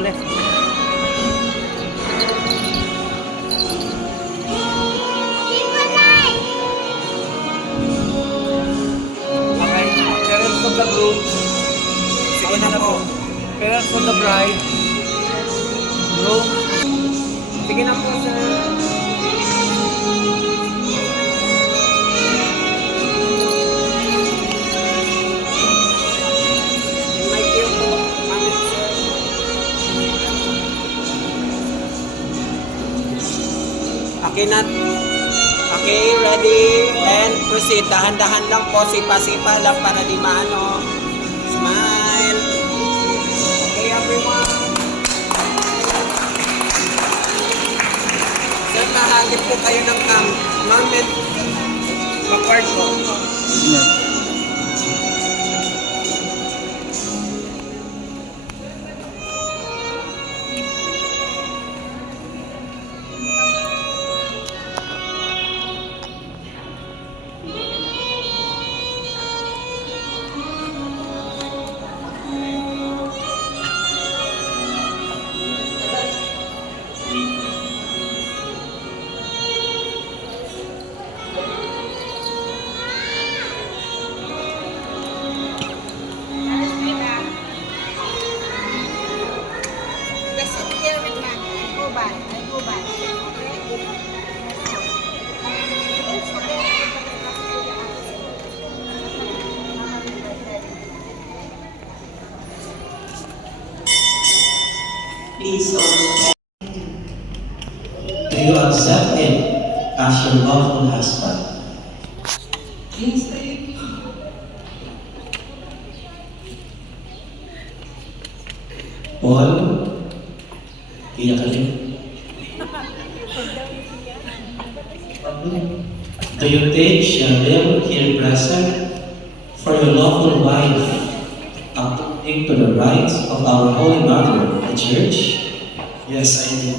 bless. Okay, parents of the groom. Sige na po. Parents of the bride. Groom. Sige na po, sir. May cue po. Mami, sir. Okay na. Okay, ready and proceed. Dahan-dahan lang po. Sipa-sipa lang para di maano. Smile. Okay, everyone. Sir, mahagip po kayo ng Mami, mag-card po. Yeah. Please also do you accept him as your lawful husband? Yes, Paul, kinakalim. Do you take Cheryl here present for your lawful wife according to the rites of our Holy Mother, the Church? Yes, I do.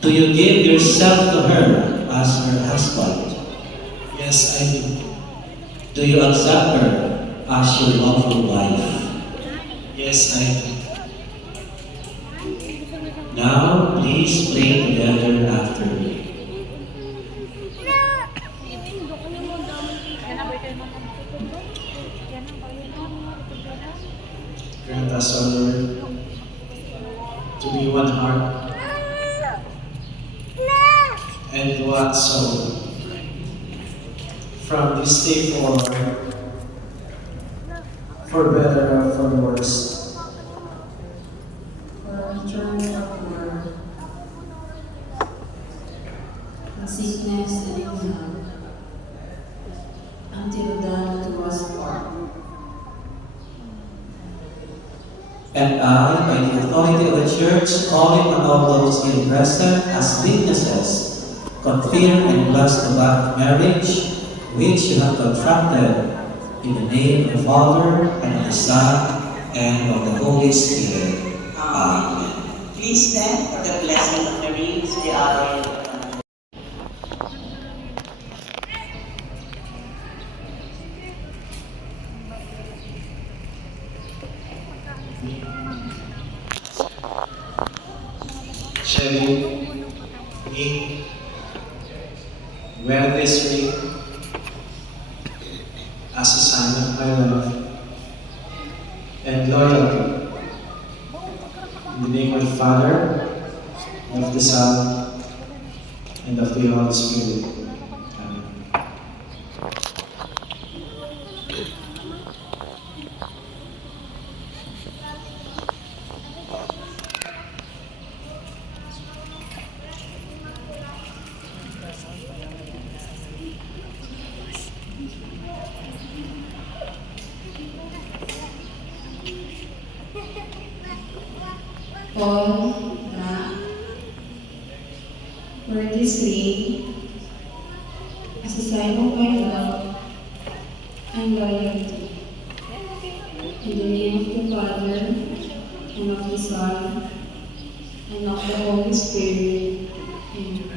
Do you give yourself to her as her husband? Yes, I do. Do you accept her as your lawful wife? Yes, I do. Now, please pray together after me. Grant us, O Lord, to be one heart and one soul. From this day forward, for better or for worse, for return of war, in sickness and in health, until death do us part. And I, by the authority of the Church, calling on all those here present as witnesses, confirm and bless the bond of marriage which you have contracted in the name of the Father, and of the Son, and of the Holy Spirit. Amen. Please stand for the blessing of the rings, the hour. Shelly, me, wear this ring as a sign of my love and loyalty. In the name of the Father, and of the Son, and of the Holy Spirit. Amen. Paul, na, for this ring, as a sign of my love and loyalty, in the name of the Father, and of the Son, and of the Holy Spirit. Amen.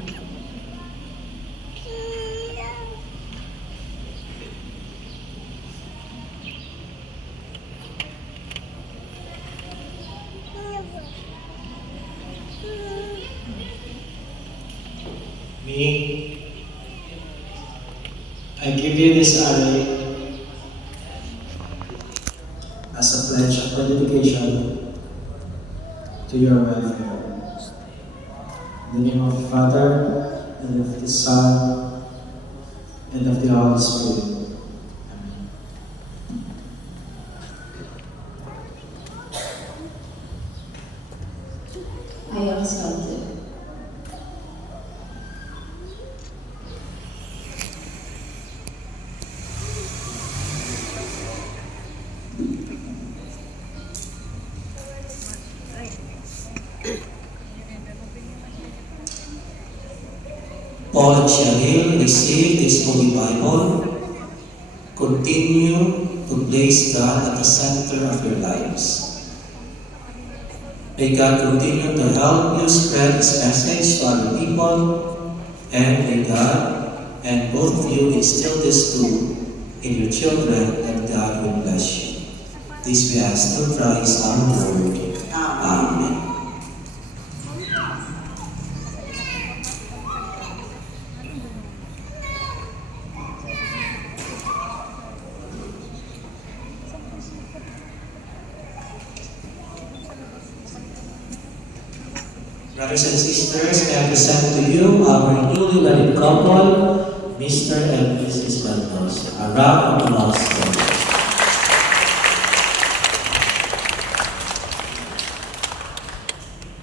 King, I give you this array as a pledge of my dedication to your welfare. In the name of the Father, and of the Son, and of the Holy Spirit. Amen. I have accepted. Paul and Cheryl receive this Holy Bible. Continue to place God at the center of your lives. May God continue to help you spread His message to other people, and may God and both of you instill this too in your children, and God will bless you. This we ask through Christ our Lord. Amen. Brothers and sisters, may I present to you our newly married couple, Mr. and Mrs. Baldos, a round of applause for them.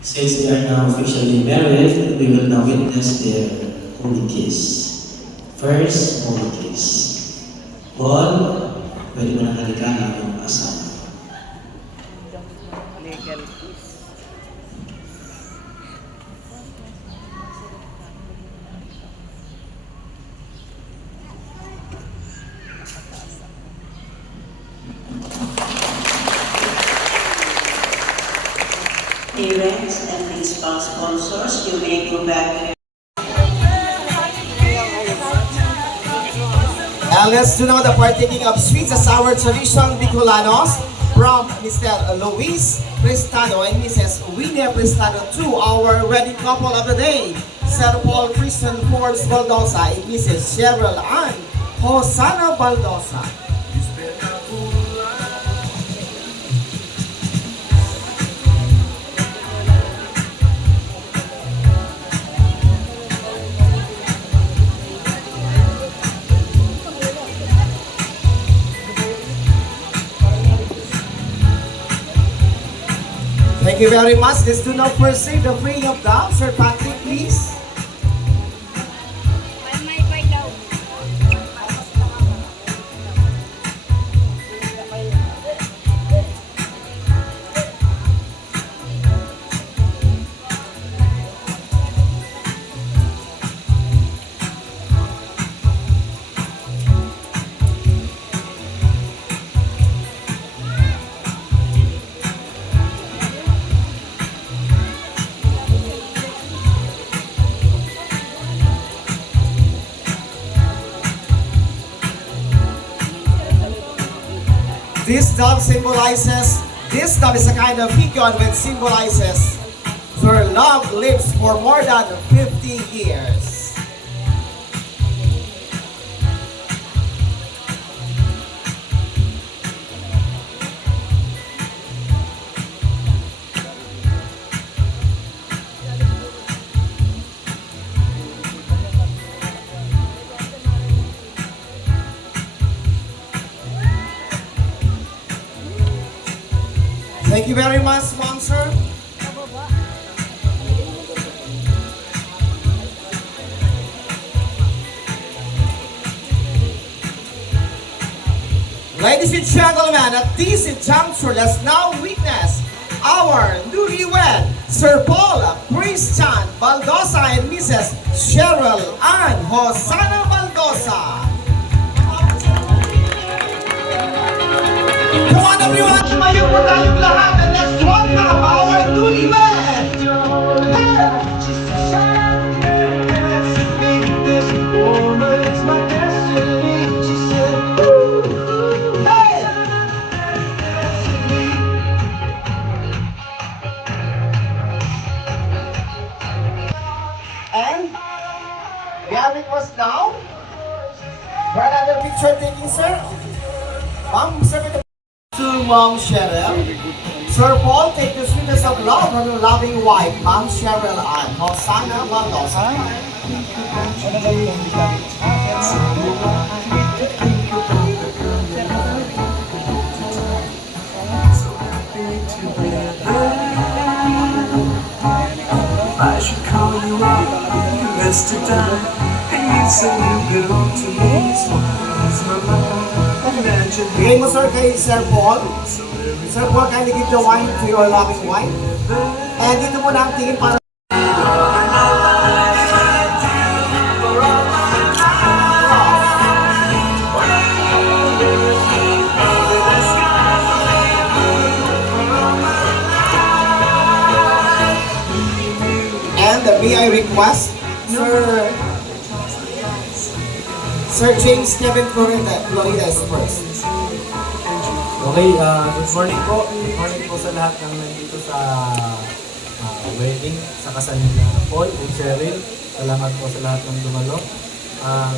Since they are now officially married, we will now witness their holy kiss. First, holy kiss. Paul, pwede mo nang halikan ang iyong asawa. Parents and principal sponsors, you may go back to your Let's do now the partaking of sweets as our traditional Bicolanos from Mr. Luis Prestano and Mrs. Winnie Prestano to our wedding couple of the day, Sir Paul Christian Forbes Baldosa and Mrs. Cheryl Ann Hosanna Baldosa. Thank you very much. Let's do now proceed the praying of God. Sir Patrick, please. This dove is a kind of beacon which symbolizes their love lives for more than 50 years. Thank you very much, sponsor. Ladies and gentlemen, at this juncture, let's now witness our newlywed Sir Paul Christian Baldosa and Mrs. Cheryl Ann Hosanna Baldosa. Come on everyone, tumayo po tayong lahat and let's welcome our newlywed! And Ma'am, second to Ma'am Cheryl. Sir Paul, take the sweetness of love from your loving wife, Ma'am Cheryl Ann Hosanna Baldosa. I should call you up, invest a dime, and you'd say you belong to me. It's my mind, imagine Bigay mo, sir, kay Sir Paul. Sir Paul, kindly give the wine to your loving wife. And dito mo na ang tingin para And may I request, Sir James Kevin Florida is first. Okay, good morning po. Good morning po sa lahat ng nandito sa wedding, sa kasal ni Paul and Cheryl. Salamat po sa lahat ng dumalo.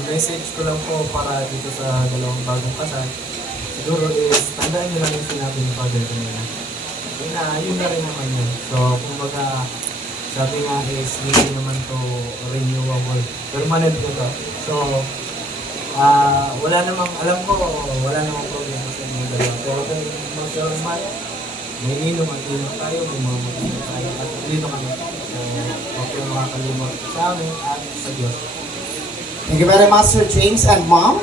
Message ko lang po para dito sa dalawang bagong kasal. Siguro is, tandaan nyo lang yung sinabi ni Father kanina. Yun na rin naman yun. So, kumbaga, sabi nga is, hindi naman to renewable. Permanent ko to. So, wala namang, alam ko, wala namang problema sa mga dalawa. Pero kung mag-normal, may ninong at ninong tayo, may mga mag-ninong tayo, at dito kami. So, huwag yung makakalimot sa amin at sa Diyos. Thank you very much, Sir James and Mom.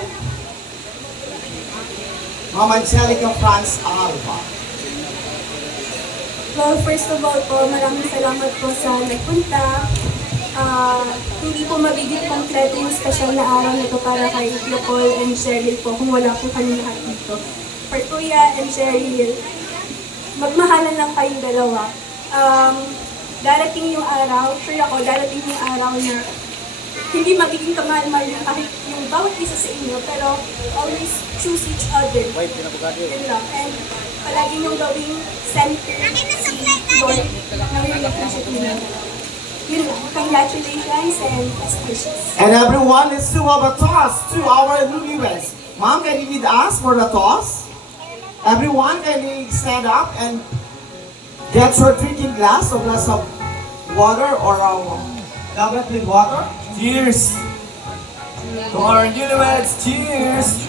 Ma'am Angelica Franz Alba. Well, first of all po, maraming salamat po sa nagpunta. Hindi po mabigit kompleto yung special na araw na ito para kay Paul and Cheryl po kung wala po kami lahat dito. For Kuya and Cheryl, magmahalan lang kayong dalawa. Darating yung araw, sure ako, darating yung araw na hindi magiging kamahal-mahal na kahit yung bawat isa sa inyo, pero always choose each other. Yun lang. And palagi niyong gawing center si Lord na may relationship niyo. Yun lang. Congratulations and best wishes. And everyone, let's do have a toast to our newlyweds. Mom, can you lead us for the toast? Everyone, can you stand up and get your drinking glass or glass of water or a goblet with water? Cheers! To our newlyweds, cheers!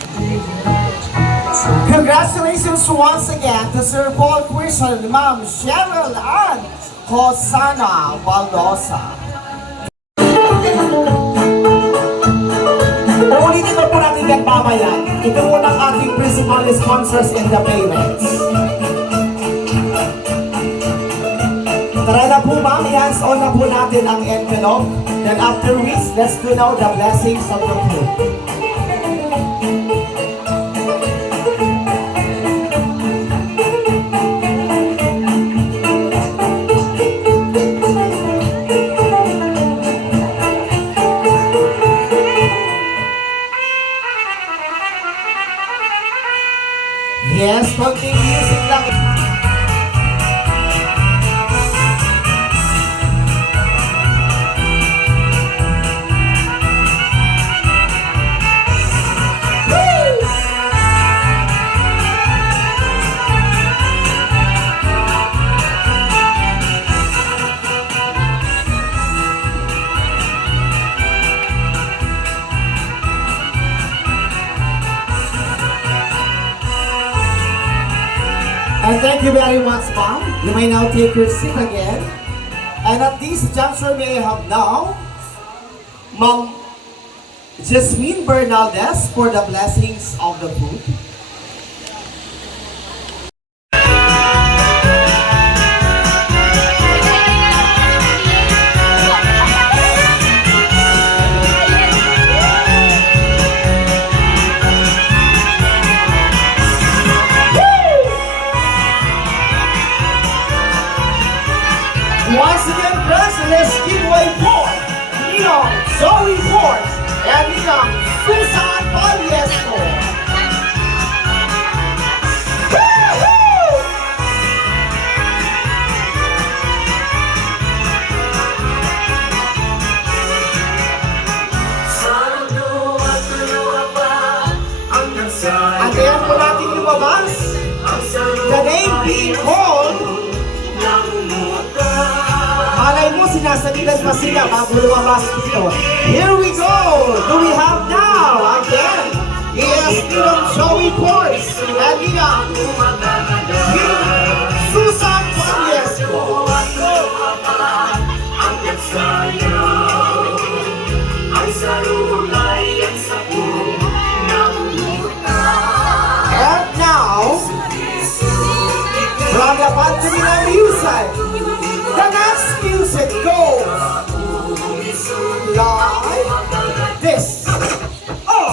Congratulations once again to Sir Paul Christian, Ma'am Cheryl Ann Hosanna Baldosa. Ulitin na po natin yan mamaya. Ito muna ang ating principal sponsors and the payments. Tara na po ma'am, i-hands-on na po natin ang envelope. Then after which, let's do now the blessings of the food. Yes, konting music lang. And thank you very much, Ma'am. You may now take your seat again. And at this juncture, may I have now Ma'am Jasmine Bernaldez for the blessings of the food. Once again, friends, let's give way for Ninong Zoe Force and Ninong Susan Palliesco. lumabas, the name being called, malay mo sinasabitan pa sila bago lumabas dito. Here we go! Do we have now? Again, yes, Ninong Joey Force and Ninang Susan Panyesco. And now, from the Pantomima Music, the next music goes like this. Oh!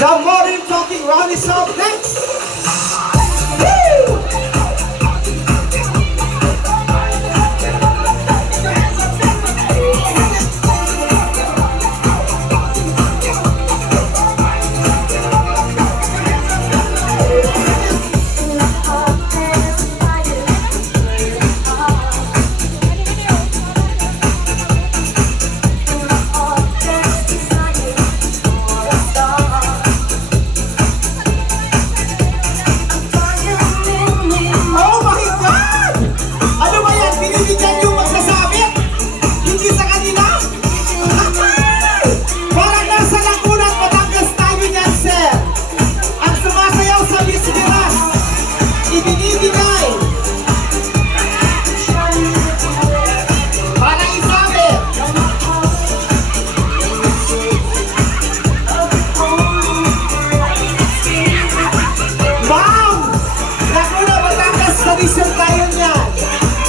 The modern talking round is up next. Woo! Oh my God! Ano ba yan? Binibigyan yung magsasabit? Hindi sa kanila? Parang nasa Laguna at Batangas tayo niyan, sir. Ang sumasayaw sa Bisperas, ibinibigay. Parang isabit. Ma'am! Laguna, Batangas, tradisyon tayo niyan.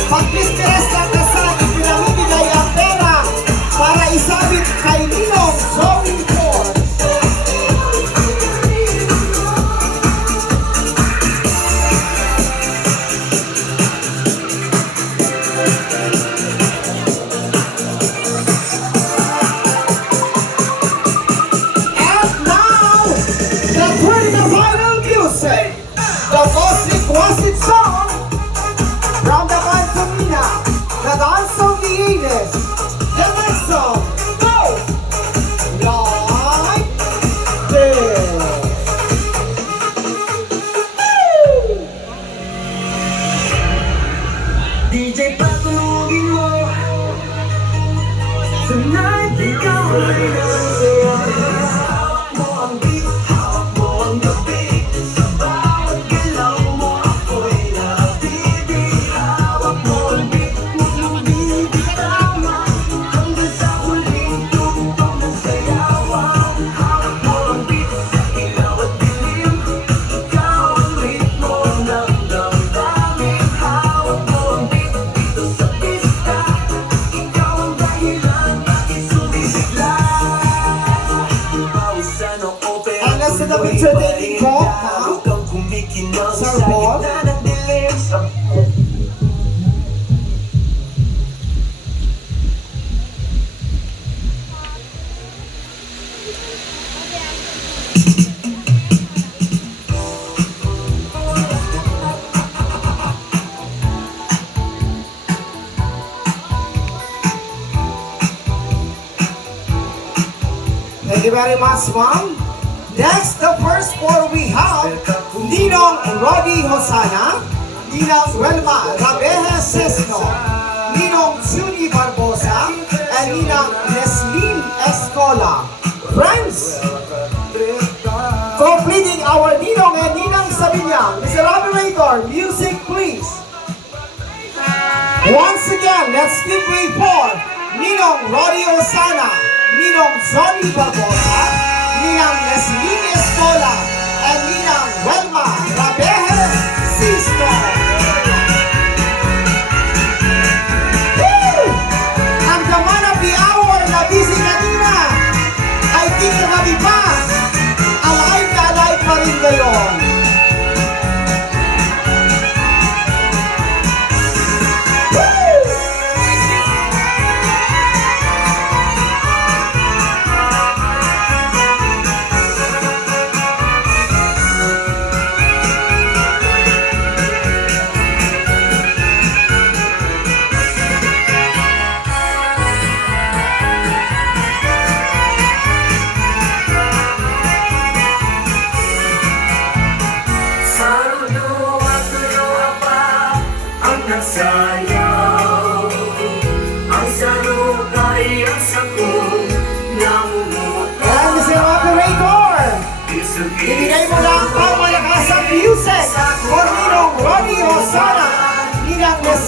Pag Bisperas na kasal, ipinamimigay ang pera para isabit kay Ninong Joey Force. And now, the third and final music, the most requested song from the Pantomima, the Dance of the Ages. The next song goes like this. Woo! DJ patulugin mo. Tonight ikaw ay nasa hawak mo ang beat, hawak mo ang gabi. Sa bawat galaw mo ako'y nakatibig. Hawak mo ang beat, huwag mong bibitawan. Hanggang sa huling tugtog ng sayawan. Hawak mo ang beat sa ilaw at dilim. Ikaw ang ritmo ng damdamin. Hawak mo ang beat dito sa pista. Ikaw ang dahilan bakit sumisigla. Pawisan ang opera. And that's the picture taking call now. Kang kumikinang Sir sa Paul. gitna ng dilim. Thank you very much, ma'am. Next, the first four we have Ninong Roddy Hosana, Ninang Welma Rabeja Sesno, Ninong Juni Barbosa, and Ninang Nesline Escola. Friends, completing our Ninong and Ninang Sabinyang. Mr. Operator, music please. Once again, let's give way for Ninong Roddy Hosana, Ninong Johnny Barbosa, Ninang Nesline Escola, and Ninang Welma Rabeja Sesno. Woo! Ang daman of the hour na busy kanina, I think kagabi pa, alive na alive pa rin ngayon. Woo!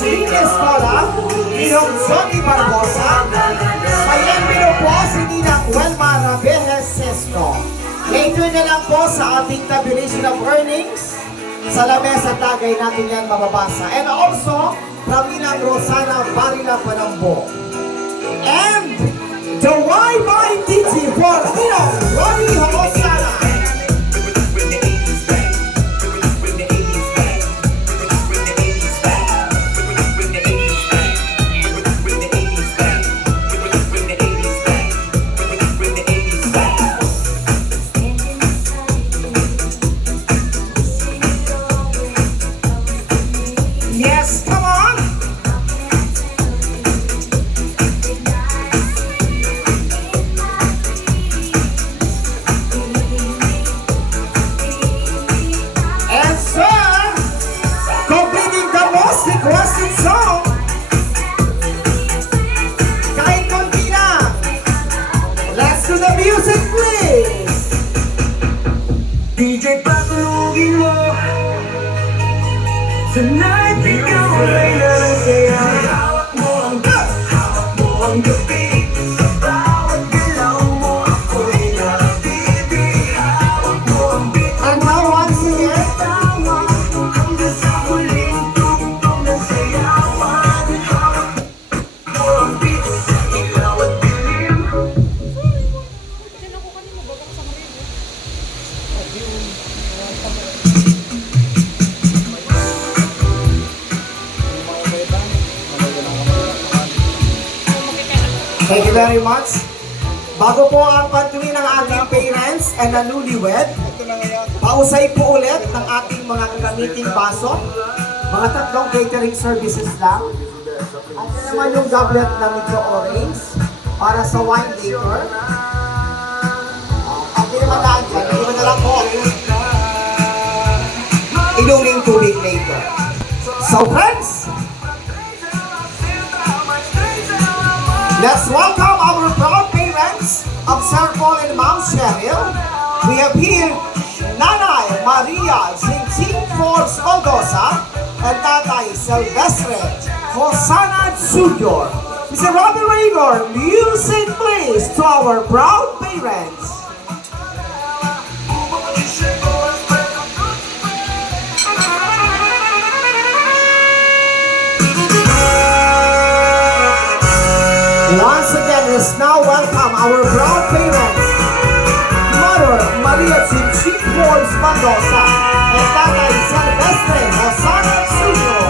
Linya Escola, Ninong Johnny Barbosa, Mayembino po si Ninang Welma Rabejes Sesto. Later na lang po sa ating tabulation of earnings, sa lamesa tagay natin yan mababasa. And also, from Ninang Rosana Barila Panambo. And the YYTT for Ninong Ronnie Homosana. Yes, come on! And sir, completing the most requested song. Kahit konti na. Let's do the music, please. DJ patulugin mo. Tonight, ikaw ay nalasaya. Hawak mo ang gabi. Sa bawat galaw mo, ako'y nabibig. Hawak mo ang beat. And now once again, Tawa hanggang sa huling tugtog ng sayawan. Hawak mo ang beat. Sa ilaw at dilim. thank you very much. Bago po ang pantuloy ng ating parents and the newlywed, pausay po ulit ng ating mga kagamiting baso. Mga tatlong catering services lang. At yan naman yung goblet na medyo orange para sa wine later. At yun naman lang dyan, hindi na lang po inuming tubig later. So friends, let's welcome our proud parents of Sir Paul and Ma'am Cheryl. We have here Nanay Maria Zinzin Forbes Mendoza and Tatay Silvestre Hosanna Jr. Mr. Robin Raynor, music please to our proud parents. Once again, let's now welcome our proud parents, Mother Maria Zinzin Forbes Mendoza and Tatay Silvestre Hosanna Jr.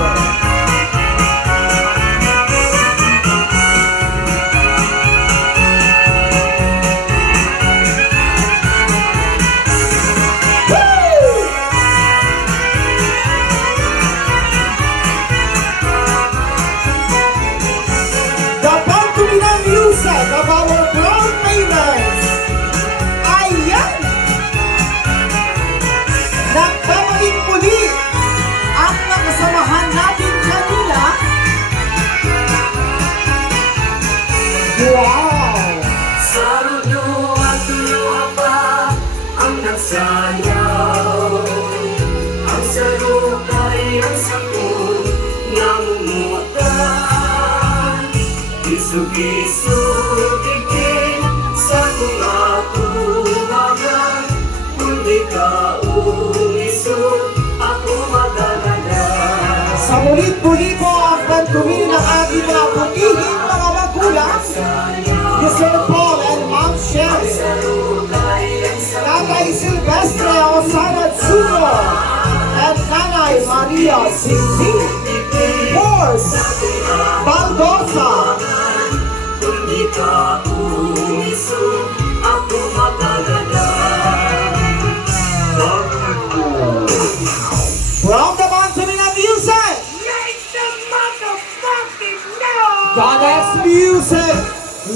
The pantomime music of our proud parents. Ayan! Nagbabalik muli ang nakasamahan natin kanina. Wow! Sa rudo at luha pa ang nagsayaw. Ang sarupay ang sakot ng umutan. Isog-isog ikin sa mga tumagan. Kung di ka umisog, ako madalala. Sa mulit-muli po ang pantumili ng ating mga putihing mga magulang, ni Sir Paul and Ma'am Cheryl, Tatay Silvestre Hosanna Jr. and Nanay Maria Zinzin Forbes Mendoza. Kung di ka umisog, ako madalala. From the Pantomime Music, Make some motherfucking noise! God's music,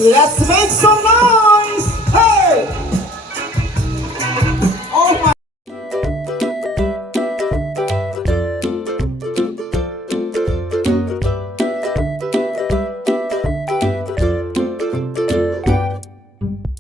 let's make some noise!